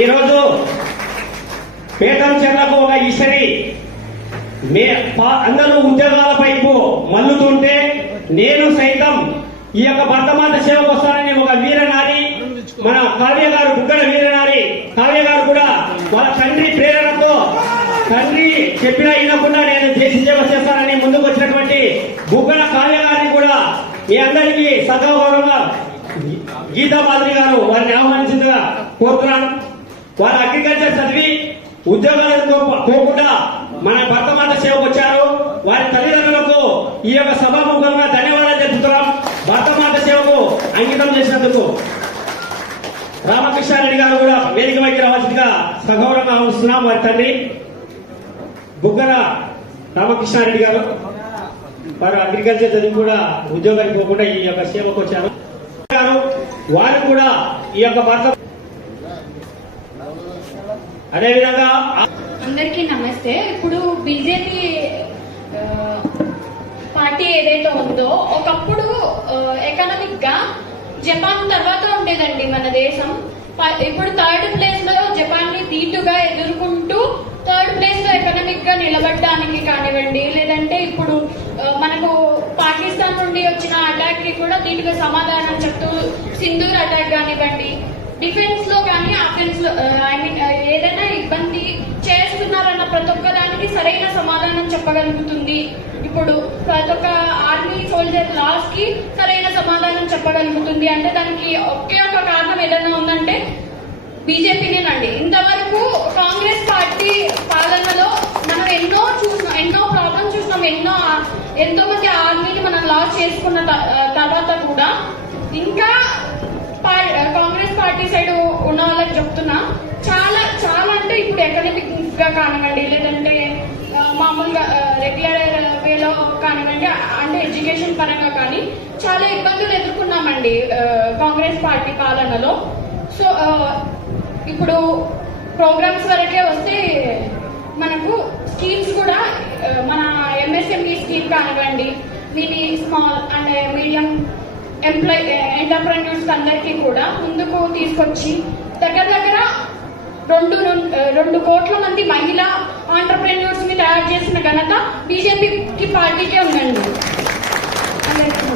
ఈరోజు పేటం చెర్లకు ఒక ఇసరి అందరూ ఉద్యోగాల వైపు మల్లుతుంటే నేను సైతం ఈ యొక్క భర్తమాత సేవకు వస్తానని ఒక వీరనారి మన కావ్య గారు బుగ్గన వీరనారి కావ్య గారు కూడా వాళ్ళ తండ్రి ప్రేరణతో తండ్రి చెప్పినా వినకుండా నేను దేశ సేవ చేస్తానని ముందుకు వచ్చినటువంటి బుగ్గన కావ్య గారిని కూడా మీ అందరికీ సగౌరవంగా గీతా మాధురి గారు వారిని ఆహ్వానించిందిగా కోరుతున్నాను. వారు అగ్రికల్చర్ చదివి ఉద్యోగాలతో పోకుండా మన భర్తమాత సేవకు వచ్చారు. వారి తల్లిదండ్రులకు ఈ యొక్క సభాముఖంగా ధన్యవాదాలు తెలుపుతున్నాం. భర్తమాత సేవకు అంకితం చేసినందుకు రామకృష్ణారెడ్డి గారు కూడా వేదిక వైపు రావాల్సిందిగా సగౌరవంగా ఆహ్వానిస్తున్నాం. వారి తండ్రి బుగ్గన రామకృష్ణారెడ్డి గారు వారు అగ్రికల్చర్ చదివి కూడా ఉద్యోగానికి పోకుండా ఈ యొక్క సేవకు వచ్చారు. వారు కూడా ఈ యొక్క భర్త అదేవిధంగా అందరికీ నమస్తే. ఇప్పుడు బీజేపీ పార్టీ ఏదైతే ఉందో ఒకప్పుడు ఎకనామిక్ గా జపాన్ తర్వాత ఉండేదండి మన దేశం. ఇప్పుడు థర్డ్ ప్లేస్ లో జపాన్ ని ధీటుగా ఎదుర్కొంటూ థర్డ్ ప్లేస్ లో ఎకనామిక్ గా నిలబడడానికి కానివ్వండి, లేదంటే ఇప్పుడు మనకు పాకిస్తాన్ నుండి వచ్చిన అటాక్ కి కూడా ధీటుగా సమాధానం చెప్తూ సింధూర్ అటాక్ కానివ్వండి, డిఫెన్స్ లో కానీ అఫెన్స్ లో ఏదైనా ఇబ్బంది చేస్తున్నారన్న ప్రతి ఒక్క దానికి సరైన సమాధానం చెప్పగలుగుతుంది. ఇప్పుడు ప్రతి ఒక్క ఆర్మీ సోల్జర్ లాస్ కి సరైన సమాధానం చెప్పగలుగుతుంది. అంటే దానికి ఒకే ఒక కారణం ఏదైనా ఉందంటే బీజేపీనేనండి. ఇంతవరకు కాంగ్రెస్ పార్టీ పాలనలో మనం ఎన్నో ప్రాబ్లమ్స్ చూసినాం. ఎంతో మంది ఆర్మీని మనం లాస్ చేసుకున్న తర్వాత కూడా ఇంకా కాంగ్రెస్ పార్టీ సైడ్ ఉన్న వాళ్ళకి చెప్తున్నా, చాలా చాలా అంటే ఇప్పుడు ఎకనామిక్ గా కానివ్వండి, లేదంటే మామూలుగా రెగ్యులర్ వేలో కానివ్వండి, అంటే ఎడ్యుకేషన్ పరంగా కానీ చాలా ఇబ్బందులు ఎదుర్కొన్నామండి కాంగ్రెస్ పార్టీ పాలనలో. సో ఇప్పుడు ప్రోగ్రామ్స్ వరకే వస్తే మనకు స్కీమ్స్ కూడా మన ఎంఎస్ఎంఈ స్కీమ్ కానివ్వండి, mini small and medium entrepreneurs అందరికీ కూడా ముందుకు తీసుకొచ్చి దగ్గర 2 కోట్ల మంది మహిళా ఆంటర్ప్రెన్యూర్స్ ని తయారు చేసిన ఘనత బీజేపీ పార్టీకే ఉందండి. అందరికీ